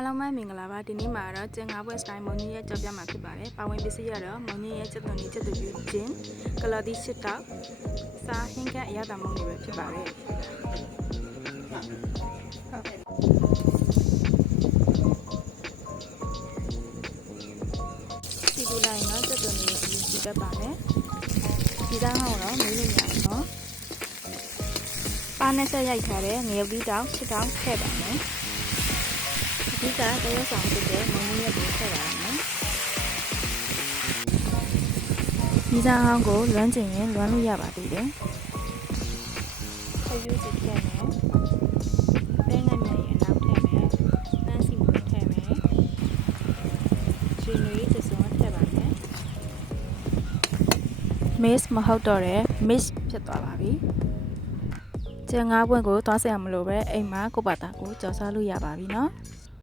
အားလုံးပဲမင်္ဂလာပါဒီနေ့မှာတော့ကျင်ငါးပွဲစတိုင်းမုံကြီးရဲ့ကြော်ပြမှာဖြစ်ပါတယ်ပါဝင်ပစ္စည်းရတော့မုံကြီးရဲ့ချက်သွန်ကြီးချက်တူပြူချင်းကလော်တီရှစ်တောက်စားဟင်းကအရသာမုံတွေပဲဖြစ်ပါတယ်စီပူလိုက်တော့ချက်သွန်ကြီးကိုစီတက်ပါမယ်ဒီသားဟောင်းတော့မင်းလေးညာနော်ပါနဲ့ဆက်ရိုက်ထားတဲ့ငရုတ်တီတောင်ချစ်တောင်ထည့်ပါမယ် အဓိကတရက်ဆောင်ဖြစ်တဲ့မုံကြီးရက်ကိုထည့်ပါမယ်။ဒီစားဟောင်းကိုလွမ်းကျင်ရင်လွမ်းလို့ရပါသေးတယ်။ခယူးစီထည့်မယ်။ပဲငတ်မြန်ရင်နောက်ထည့်မယ်။တန်းစီမွေးထည့်မယ်။ရွှေနွေးချက်စုံထည့်ပါမယ်။ miss မဟုတ်တော့တဲ့ miss ဖြစ်သွားပါပြီ။ကျန်ငါးပွင့်ကိုသွားဆက်ရမလို့ပဲအိမ်မှာကိုယ့်ဘာသာကိုကြော်စားလို့ရပါပြီနော်။